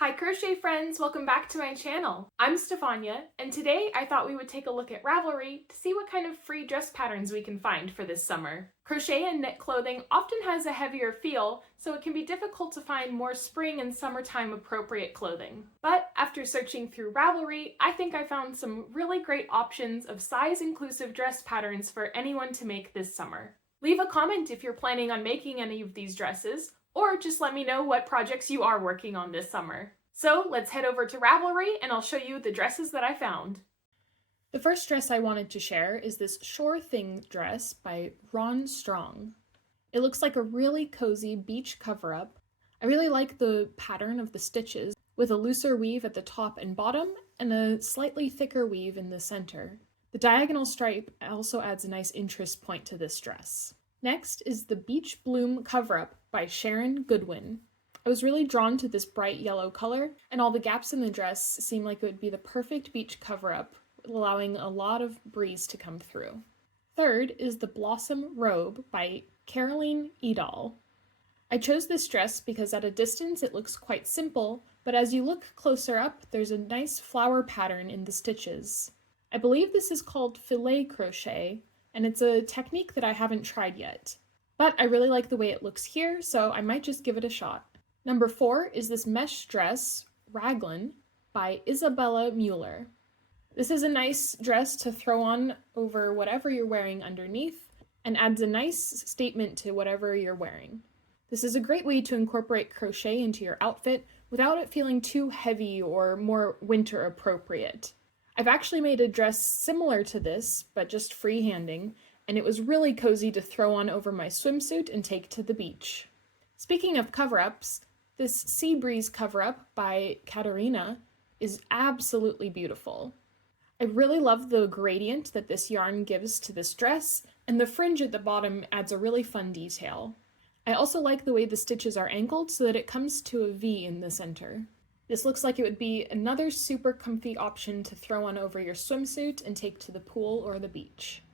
Hi crochet friends, welcome back to my channel. I'm Stefania, and today I thought we would take a look at Ravelry to see what kind of free dress patterns we can find for this summer. Crochet and knit clothing often has a heavier feel, so it can be difficult to find more spring and summertime appropriate clothing. But after searching through Ravelry, I think I found some really great options of size-inclusive dress patterns for anyone to make this summer. Leave a comment if you're planning on making any of these dresses, or just let me know what projects you are working on this summer. So let's head over to Ravelry and I'll show you the dresses that I found. The first dress I wanted to share is this Sure Thing dress by Ron Strong. It looks like a really cozy beach cover-up. I really like the pattern of the stitches, with a looser weave at the top and bottom and a slightly thicker weave in the center. The diagonal stripe also adds a nice interest point to this dress. Next is the Beach Bloom cover-up by Sharon Goodwin. I was really drawn to this bright yellow color, and all the gaps in the dress seem like it would be the perfect beach cover-up, allowing a lot of breeze to come through. Third is the Blossom Robe by Caroline Edall. I chose this dress because at a distance it looks quite simple, but as you look closer up, there's a nice flower pattern in the stitches. I believe this is called filet crochet, and it's a technique that I haven't tried yet. But I really like the way it looks here, so I might just give it a shot. Number 4 is this mesh dress, Raglan, by Isabella Mueller. This is a nice dress to throw on over whatever you're wearing underneath, and adds a nice statement to whatever you're wearing. This is a great way to incorporate crochet into your outfit without it feeling too heavy or more winter appropriate. I've actually made a dress similar to this, but just freehanding, and it was really cozy to throw on over my swimsuit and take to the beach. Speaking of cover-ups, this Sea Breeze cover-up by Katarina is absolutely beautiful. I really love the gradient that this yarn gives to this dress, and the fringe at the bottom adds a really fun detail. I also like the way the stitches are angled so that it comes to a V in the center. This looks like it would be another super comfy option to throw on over your swimsuit and take to the pool or the beach.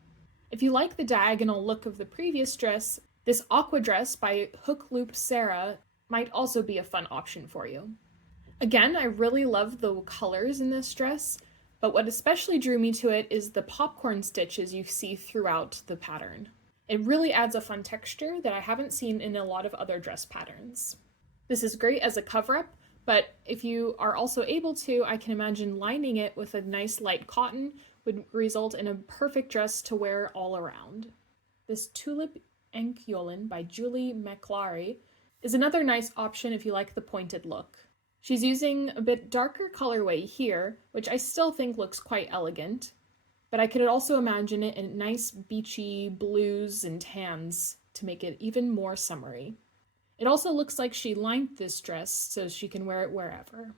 If you like the diagonal look of the previous dress, this aqua dress by Hook Loop Sarah might also be a fun option for you. Again, I really love the colors in this dress, but what especially drew me to it is the popcorn stitches you see throughout the pattern. It really adds a fun texture that I haven't seen in a lot of other dress patterns. This is great as a cover-up, but if you are also able to, I can imagine lining it with a nice light cotton would result in a perfect dress to wear all around. This Tulip Enkjolen by Julie McLary is another nice option if you like the pointed look. She's using a bit darker colorway here, which I still think looks quite elegant, but I could also imagine it in nice beachy blues and tans to make it even more summery. It also looks like she lined this dress so she can wear it wherever.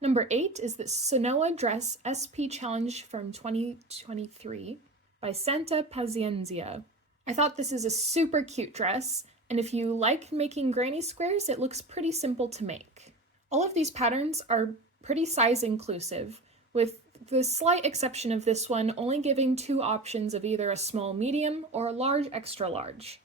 Number 8 is the Sonoa Dress SP Challenge from 2023 by Santa Pazienzia. I thought this is a super cute dress, and if you like making granny squares, it looks pretty simple to make. All of these patterns are pretty size inclusive, with the slight exception of this one only giving 2 options of either a small medium or a large extra large.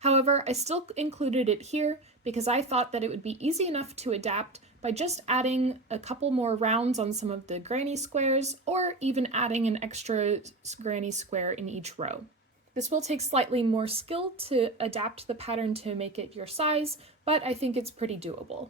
However, I still included it here because I thought that it would be easy enough to adapt by just adding a couple more rounds on some of the granny squares, or even adding an extra granny square in each row. This will take slightly more skill to adapt the pattern to make it your size, but I think it's pretty doable.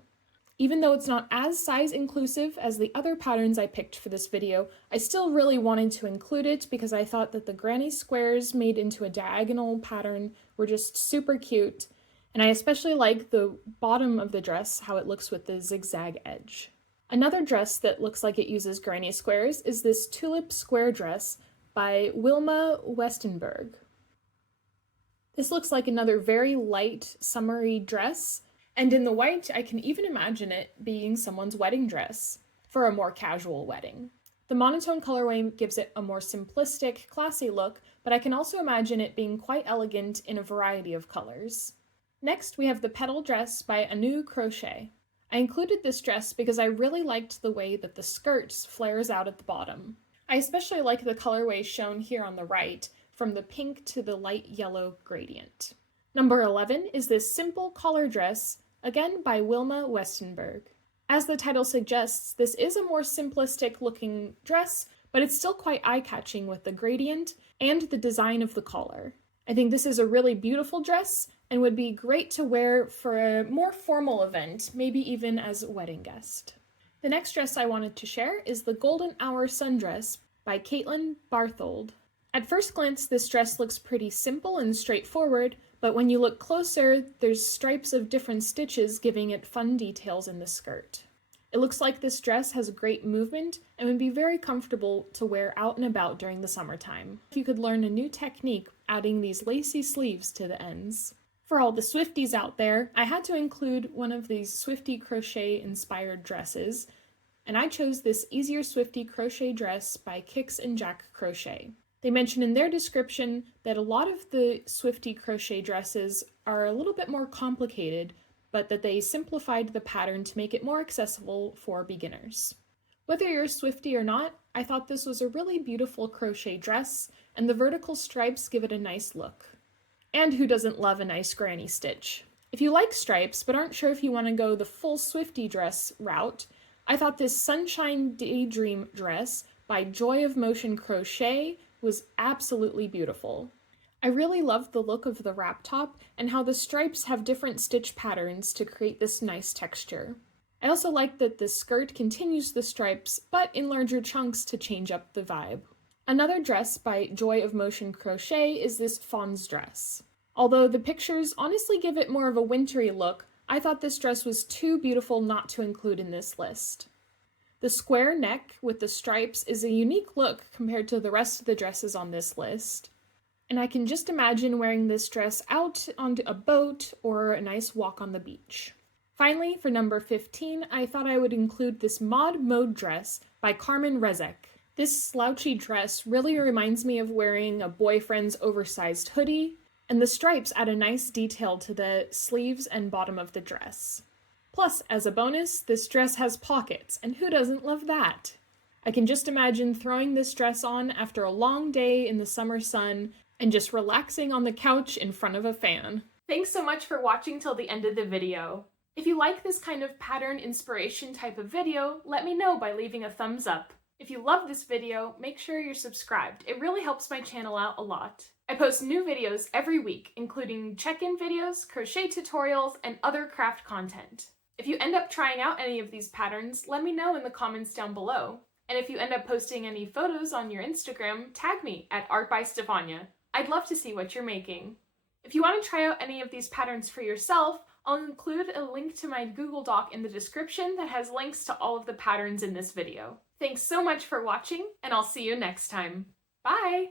Even though it's not as size inclusive as the other patterns I picked for this video, I still really wanted to include it because I thought that the granny squares made into a diagonal pattern were just super cute, and I especially like the bottom of the dress, how it looks with the zigzag edge. Another dress that looks like it uses granny squares is this Tulip Square dress by Wilma Westenberg. This looks like another very light, summery dress, and in the white, I can even imagine it being someone's wedding dress for a more casual wedding. The monotone colorway gives it a more simplistic, classy look, but I can also imagine it being quite elegant in a variety of colors. Next, we have the Petal Dress by Anu Crochet. I included this dress because I really liked the way that the skirt flares out at the bottom. I especially like the colorway shown here on the right, from the pink to the light yellow gradient. Number 11 is this simple collar dress, again by Wilma Westenberg. As the title suggests, this is a more simplistic looking dress, but it's still quite eye-catching with the gradient and the design of the collar. I think this is a really beautiful dress and would be great to wear for a more formal event, maybe even as a wedding guest. The next dress I wanted to share is the Golden Hour Sundress by Caitlin Barthold. At first glance, this dress looks pretty simple and straightforward, but when you look closer, there's stripes of different stitches giving it fun details in the skirt. It looks like this dress has great movement and would be very comfortable to wear out and about during the summertime. You could learn a new technique adding these lacy sleeves to the ends. For all the Swifties out there, I had to include one of these Swiftie crochet inspired dresses, and I chose this Easier Swiftie crochet dress by Kix and Jack Crochet. They mention in their description that a lot of the Swiftie crochet dresses are a little bit more complicated, but that they simplified the pattern to make it more accessible for beginners. Whether you're a Swiftie or not, I thought this was a really beautiful crochet dress, and the vertical stripes give it a nice look. And who doesn't love a nice granny stitch? If you like stripes but aren't sure if you want to go the full Swiftie dress route, I thought this Sunshine Daydream dress by Joy of Motion Crochet was absolutely beautiful. I really loved the look of the wrap top and how the stripes have different stitch patterns to create this nice texture. I also like that the skirt continues the stripes, but in larger chunks to change up the vibe. Another dress by Joy of Motion Crochet is this Fawn's dress. Although the pictures honestly give it more of a wintry look, I thought this dress was too beautiful not to include in this list. The square neck with the stripes is a unique look compared to the rest of the dresses on this list, and I can just imagine wearing this dress out onto a boat or a nice walk on the beach. Finally, for number 15, I thought I would include this Mod Mode dress by Carmen Rezek. This slouchy dress really reminds me of wearing a boyfriend's oversized hoodie, and the stripes add a nice detail to the sleeves and bottom of the dress. Plus, as a bonus, this dress has pockets, and who doesn't love that? I can just imagine throwing this dress on after a long day in the summer sun and just relaxing on the couch in front of a fan. Thanks so much for watching till the end of the video. If you like this kind of pattern inspiration type of video, let me know by leaving a thumbs up. If you love this video, make sure you're subscribed. It really helps my channel out a lot. I post new videos every week, including check-in videos, crochet tutorials, and other craft content. If you end up trying out any of these patterns, let me know in the comments down below. And if you end up posting any photos on your Instagram, tag me at @artbystefania. I'd love to see what you're making. If you want to try out any of these patterns for yourself, I'll include a link to my Google Doc in the description that has links to all of the patterns in this video. Thanks so much for watching, and I'll see you next time. Bye!